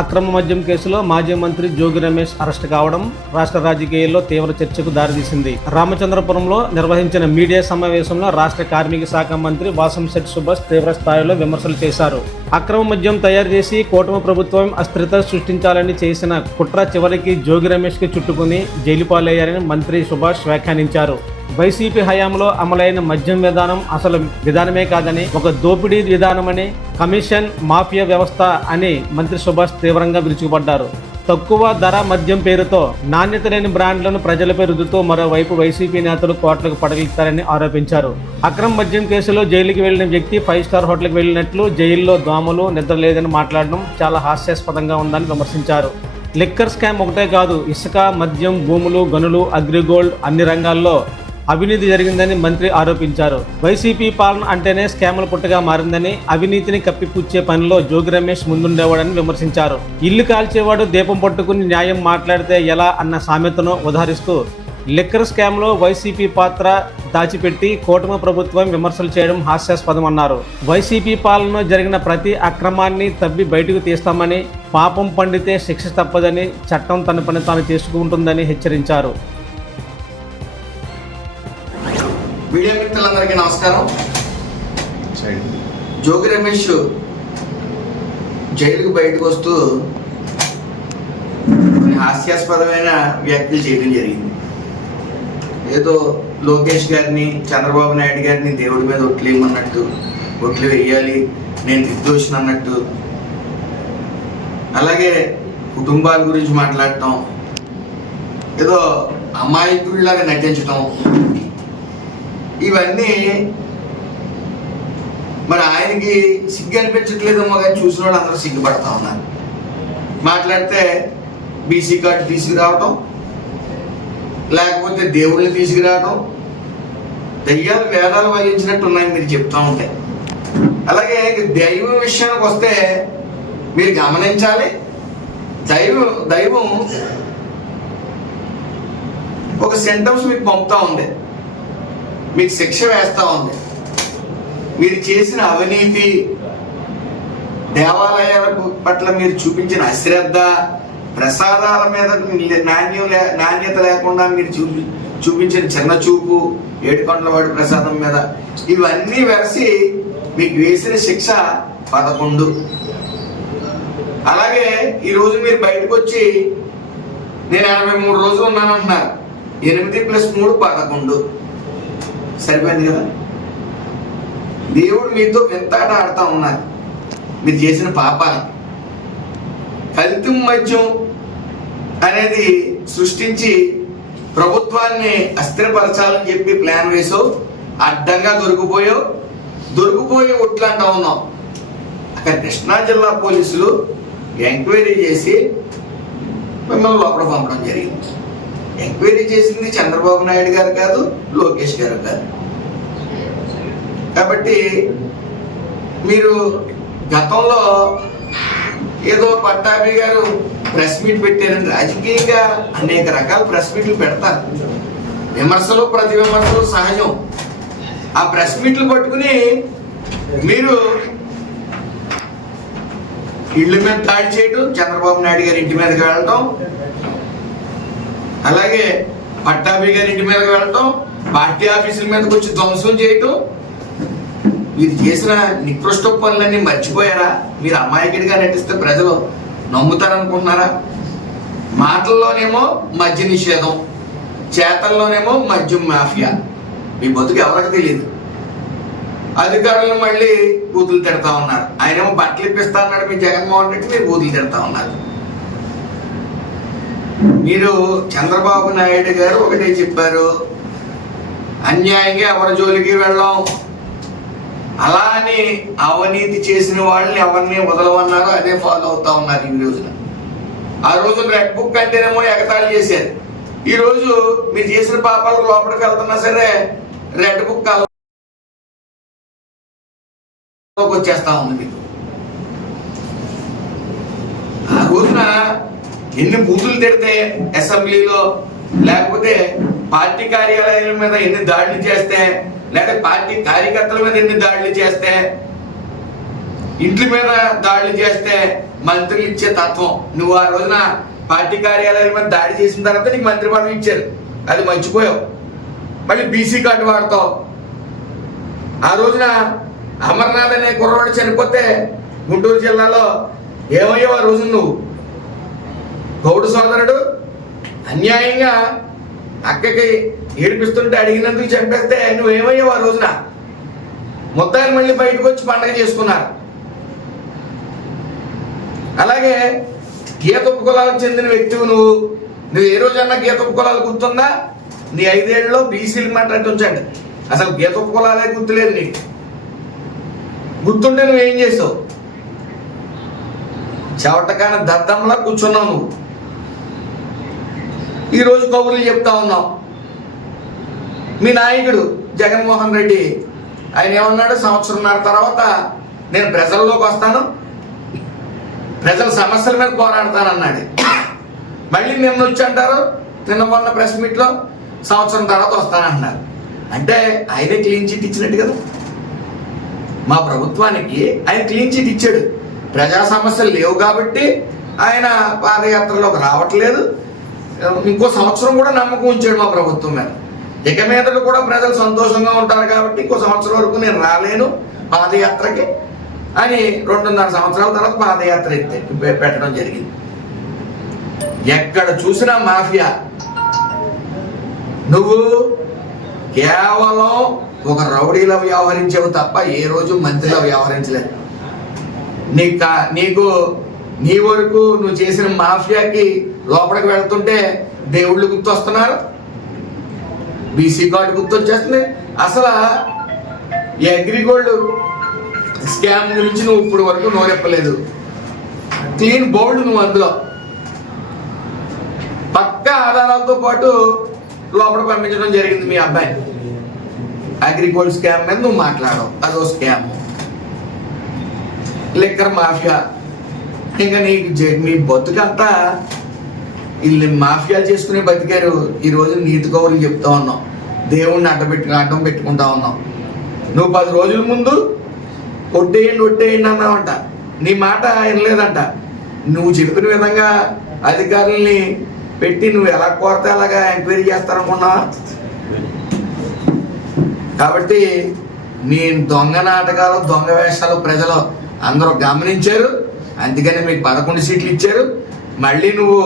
అక్రమ మద్యం కేసులో మాజీ మంత్రి జోగి రమేష్ అరెస్ట్ కావడం రాష్ట్ర రాజకీయాల్లో తీవ్ర చర్చకు దారితీసింది. రామచంద్రపురంలో నిర్వహించిన మీడియా సమావేశంలో రాష్ట్ర కార్మిక శాఖ మంత్రి వాసంశెట్టి సుభాష్ తీవ్ర స్థాయిలో విమర్శలు చేశారు. అక్రమ మద్యం తయారు చేసి కూటమి ప్రభుత్వం అస్థిరత సృష్టించాలని చేసిన కుట్ర చివరికి జోగి రమేష్ కి చుట్టుకుని జైలు పాలయ్యారని మంత్రి సుభాష్ వ్యాఖ్యానించారు. వైసీపీ హయాంలో అమలైన మద్యం విధానం అసలు విధానమే కాదని, ఒక దోపిడీ విధానమని, కమిషన్ మాఫియా వ్యవస్థ అని మంత్రి సుభాష్ తీవ్రంగా విరుచుకుపడ్డారు. తక్కువ ధర మద్యం పేరుతో నాణ్యత లేని బ్రాండ్లను ప్రజలపై రుద్దుతూ మరోవైపు వైసీపీ నేతలు కోట్లకు పడగలుగుతారని ఆరోపించారు. అక్రమ మద్యం కేసులో జైలుకి వెళ్లిన వ్యక్తి 5 స్టార్ హోటల్కి వెళ్ళినట్లు, జైల్లో దోమలు నిద్ర లేదని మాట్లాడడం చాలా హాస్యాస్పదంగా ఉందని విమర్శించారు. లిక్కర్ స్కామ్ ఒకటే కాదు, ఇసుక, మద్యం, భూములు, గనులు, అగ్రిగోల్డ్ అన్ని రంగాల్లో అవినీతి జరిగిందని మంత్రి ఆరోపించారు. వైసీపీ పాలన అంటేనే స్కాముల పుట్టగా మారిందని, అవినీతిని కప్పిపుచ్చే పనిలో జోగి రమేష్ ముందుండేవాడని విమర్శించారు. ఇల్లు కాల్చేవాడు దీపం పట్టుకుని న్యాయం మాట్లాడితే ఎలా అన్న సామెతను ఉదాహరిస్తూ లిక్కర్ స్కామ్లో వైసీపీ పాత్ర దాచిపెట్టి కూటమి ప్రభుత్వం విమర్శలు చేయడం హాస్యాస్పదమన్నారు. వైసీపీ పాలనలో జరిగిన ప్రతి అక్రమాన్ని తవ్వి బయటకు తీస్తామని, పాపం పండితే శిక్ష తప్పదని, చట్టం తన పని తాను చేసుకుంటుందని హెచ్చరించారు. మీడియా మిత్రులందరికీ నమస్కారం. జోగి రమేష్ జైలుకు బయటకు వస్తూ కొన్ని హాస్యాస్పదమైన వ్యాఖ్యలు చేయడం జరిగింది. ఏదో లోకేష్ గారిని, చంద్రబాబు నాయుడు గారిని దేవుడి మీద ఒట్లేయమన్నట్టు, ఒట్లు వేయాలి, నేను నిర్దోషిని అన్నట్టు, అలాగే కుటుంబాల గురించి మాట్లాడటం, ఏదో అమాయకుడిలాగా నటించటం, ఇవన్నీ మరి ఆయనకి సిగ్గు అనిపించట్లేదేమో కానీ చూసిన వాళ్ళు అందరూ సిగ్గుపడతా ఉన్నారు. మాట్లాడితే బీసీ కార్డు తీసుకురావటం, లేకపోతే దేవుళ్ళని తీసుకురావటం, దయ్యాలు వేదాలు వల్లించినట్టు ఉన్నాయని మీరు చెప్తూ ఉంటాయి. అలాగే దైవం విషయానికి వస్తే మీరు గమనించాలి, దైవం ఒక సెంటెన్స్ మీకు పంపుతా ఉంది, మీకు శిక్ష వేస్తూ ఉంది. మీరు చేసిన అవినీతి, దేవాలయాల పట్ల మీరు చూపించిన అశ్రద్ధ, ప్రసాదాల మీద నాణ్యత లేకుండా మీరు చూపించిన చిన్న చూపు, ఏడుకొండలవాడి ప్రసాదం మీద, ఇవన్నీ వెరసి మీకు వేసిన శిక్ష 11. అలాగే ఈరోజు మీరు బయటకు వచ్చి నేను 83 రోజులు ఉన్నానంటున్నారు. 8 + 3 11. సరిపోయింది కదా. దేవుడు మీతో వింతాట ఆడుతూ ఉన్నారు మీరు చేసిన పాపాలు. కల్తీ మద్యం అనేది సృష్టించి ప్రభుత్వాన్ని అస్థిరపరచాలని చెప్పి ప్లాన్ వేసో, అడ్డంగా దొరికిపోయే ఒట్లు అంటా ఉన్నాం. అక్కడ కృష్ణా జిల్లా పోలీసులు ఎంక్వైరీ చేసి మిమ్మల్ని లోపల పంపడం జరిగింది. ఎంక్వైరీ చేసింది చంద్రబాబు నాయుడు గారు కాదు, లోకేష్ గారు కాదు. కాబట్టి మీరు గతంలో ఏదో పట్టాభి గారు ప్రెస్ మీట్ పెట్టారని, రాజకీయంగా అనేక రకాల ప్రెస్ మీట్లు పెడతారు. విమర్శలు, ప్రతి విమర్శలు సహజం. ఆ ప్రెస్ మీట్లు పట్టుకుని మీరు ఇళ్ళ మీద దాడి చేయడం, చంద్రబాబు నాయుడు గారి ఇంటి మీదకి వెళ్ళటం, అలాగే పట్టాభి గారి ఇంటి మీదకి వెళ్ళటం, పార్టీ ఆఫీసుల మీదకి వచ్చి ధ్వంసం చేయటం, మీరు చేసిన నికృష్ట పనులన్నీ మర్చిపోయారా? మీరు అమాయకుడిగా నటిస్తే ప్రజలు నమ్ముతారనుకుంటున్నారా? మాటల్లోనేమో మద్య నిషేధం, చేతల్లోనేమో మద్యం మాఫియా. మీ బతుకు ఎవరికి తెలియదు. అధికారులను మళ్ళీ బూతులు తిడతా ఉన్నారు. ఆయనేమో బట్టలు ఇప్పిస్తా అన్నాడు మీ జగన్మోహన్ రెడ్డి, మీరు బూతులు తిడతా ఉన్నారు. మీరు చంద్రబాబు నాయుడు గారు ఒకటే చెప్పారు, అన్యాయంగా ఎవరి జోలికి వెళ్ళాం, అలా అని అవినీతి చేసిన వాళ్ళని ఎవరిని వదలవన్నారు. అదే ఫాలో అవుతా ఉన్నారు ఈ రోజున. ఆ రోజు రెడ్ బుక్ అంటేనేమో ఎగతాళి చేశారు. ఈ రోజు మీరు చేసిన పాపాలకు లోపలికి వెళ్తున్నా సరే రెడ్ బుక్ వచ్చేస్తా ఉంది మీకు. ఆ రోజున ఎన్ని బూతులు తిడితే అసెంబ్లీలో, లేకపోతే పార్టీ కార్యాలయాల మీద ఎన్ని దాడులు చేస్తే, లేదా పార్టీ కార్యకర్తల మీద ఎన్ని దాడులు చేస్తే ఇంటి మీద దాడులు చేస్తే మంత్రులు ఇచ్చే తత్వం. నువ్వు ఆ రోజున పార్టీ కార్యాలయాల మీద దాడి చేసిన తర్వాత నీకు మంత్రి పదవి ఇచ్చారు, అది మర్చిపోయావు. మళ్ళీ బీసీ కార్డు వాడతావు. ఆ రోజున అమర్నాథ్ అనే కుర్రవాడు చనిపోతే గుంటూరు జిల్లాలో ఏమయ్యావు ఆ రోజున? నువ్వు గౌడు సోదరుడు అన్యాయంగా అక్కకి ఏడిపిస్తుంటే అడిగినందుకు చంపేస్తే నువ్వేమయ్యావు ఆ రోజున? మొత్తాన్ని మళ్ళీ బయటకు వచ్చి పండగ చేసుకున్నారు. అలాగే గీత ఉపకులాలకు చెందిన వ్యక్తివి నువ్వు ఏ రోజన్నా గీత ఉపకులాలు గుర్తుందా? నీ 5 ఏళ్ళలో బీసీలు మాట్లాడి ఉంచండి, అసలు గీత ఉపకులాలే గుర్తులేదు నీకు. గుర్తుంటే నువ్వేం చేసావు? చవటకాన దద్దంలా కూర్చున్నావు నువ్వు. ఈరోజు కబుర్లు చెప్తా ఉన్నావు. మీ నాయకుడు జగన్మోహన్ రెడ్డి ఆయన ఏమన్నాడు? 1.5 సంవత్సరం తర్వాత నేను ప్రజల్లోకి వస్తాను, ప్రజల సమస్యల మీద పోరాడతానన్నాడు. మళ్ళీ నిన్న వచ్చి అంటారు, నిన్న మొన్న ప్రెస్ మీట్లో 1 సంవత్సరం తర్వాత వస్తానంటున్నారు. అంటే ఆయనే క్లీన్ చిట్ ఇచ్చినట్టు కదా. మా ప్రభుత్వానికి ఆయన క్లీన్ చిట్ ఇచ్చాడు. ప్రజా సమస్యలు లేవు కాబట్టి ఆయన పాదయాత్రలోకి రావట్లేదు. ఇంకో 1 సంవత్సరం కూడా నమ్మకం ఉంచాడు మా ప్రభుత్వం మీద. ఇక మీదట కూడా ప్రజలు సంతోషంగా ఉంటారు కాబట్టి ఇంకో 1 సంవత్సరం వరకు నేను రాలేను పాదయాత్రకి అని 2.5 సంవత్సరాల తర్వాత పాదయాత్ర పెట్టడం జరిగింది. ఎక్కడ చూసినా మాఫియా. నువ్వు కేవలం ఒక రౌడీలో వ్యవహరించావు తప్ప ఏ రోజు మంత్రిలో వ్యవహరించలేదు. నీకు నీ వరకు నువ్వు చేసిన మాఫియాకి లోపలికి వెళ్తుంటే దేవుళ్ళు గుర్తొస్తున్నారు, బీసీ కార్డు గుర్తొచ్చేస్తుంది. అసలు ఈ అగ్రిగోల్డ్ స్కామ్ గురించి నువ్వు ఇప్పుడు వరకు నోరెప్పలేదు. క్లీన్ బౌల్డ్ నువ్వు. అందులో పక్కా ఆధారాలతో పాటు లోపల పంపించడం జరిగింది మీ అబ్బాయి. అగ్రిగోల్డ్ స్కామ్ మీద నువ్వు మాట్లాడవు, అదో స్కామ్. Liquor mafia. ఇంకా నీ బతుకంతా వీళ్ళు మాఫియాలు చేసుకునే బతికారు. ఈరోజు నీతి కౌరులు చెప్తా ఉన్నావు, దేవుణ్ణి అడ్డం పెట్టుకుంటా ఉన్నావు. నువ్వు 10 రోజుల ముందు ఒట్టేయండి అన్నావంట. నీ మాట వినలేదంట. నువ్వు చెప్పిన విధంగా అధికారుల్ని పెట్టి నువ్వు ఎలా కోరితే అలాగా ఎంక్వైరీ చేస్తారనుకున్నావా? కాబట్టి నీ దొంగ నాటకాలు, దొంగ వేషాలు ప్రజలు అందరూ గమనించారు. అందుకని మీకు 11 సీట్లు ఇచ్చారు. మళ్ళీ నువ్వు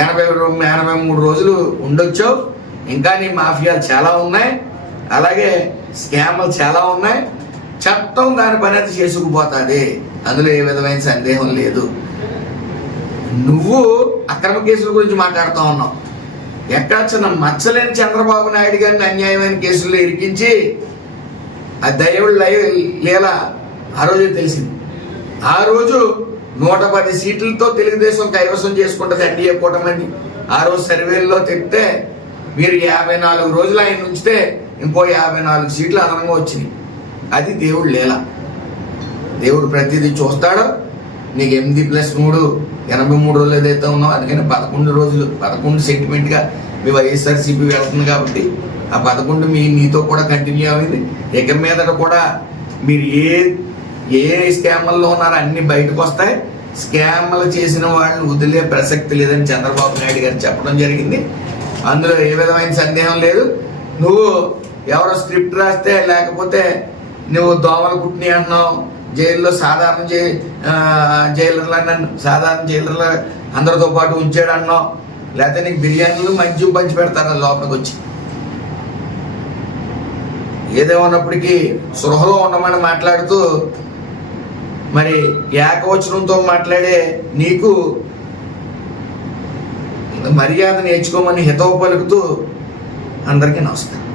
83 రోజులు ఉండొచ్చావు. ఇంకా నీ మాఫియాలు చాలా ఉన్నాయి, అలాగే స్కామ్లు చాలా ఉన్నాయి. చట్టం దాని పని అయితే చేసుకుపోతుంది, అందులో ఏ విధమైన సందేహం లేదు. నువ్వు అక్రమ కేసుల గురించి మాట్లాడుతూ ఉన్నావు. ఎక్కడ చిన్న మచ్చలేని చంద్రబాబు నాయుడు గారిని అన్యాయమైన కేసుల్లో ఇరికించి ఆ దేవుడు లీల ఆ రోజే తెలిసింది. ఆ రోజు 110 సీట్లతో తెలుగుదేశం కైవసం చేసుకుంటుంది ఎన్డీఏ కూటమిని. ఆ రోజు సర్వేల్లో తెప్పితే మీరు 54 రోజులు ఆయన ఉంచితే ఇంకో 54 సీట్లు అదనంగా వచ్చినాయి. అది దేవుడు లీల. దేవుడు ప్రతిదీ చూస్తాడు. నీకు 8+3 83 రోజులు ఏదైతే ఉన్నావు, అందుకని 11 రోజులు 11 సెంటిమెంట్గా మీ వైఎస్ఆర్సీపీ వెళ్తుంది కాబట్టి ఆ 11 నీతో కూడా కంటిన్యూ అయింది. ఇక మీదట కూడా మీరు ఏ స్కామ్ల్లో ఉన్నారో అన్ని బయటకు వస్తాయి. స్కామ్లు చేసిన వాళ్ళని వదిలే ప్రసక్తి లేదని చంద్రబాబు నాయుడు గారు చెప్పడం జరిగింది. అందులో ఏ విధమైన సందేహం లేదు. నువ్వు ఎవరో స్క్రిప్ట్ రాస్తే, లేకపోతే నువ్వు దోమలు కుట్టిని అంటున్నావు, జైల్లో సాధారణ జైలర్ల అందరితో పాటు ఉంచాడు అన్నావు, లేకపోతే నీకు బిర్యానీలు మద్యం పంచి పెడతారు లోపలికి వచ్చి. ఏదేమన్నప్పటికీ సృహలో ఉండమని మాట్లాడుతూ మరి ఏకవచనంతో మాట్లాడే నీకు మర్యాద నేర్చుకోమని హితవు పలుకుతూ అందరికీ నమస్కారం.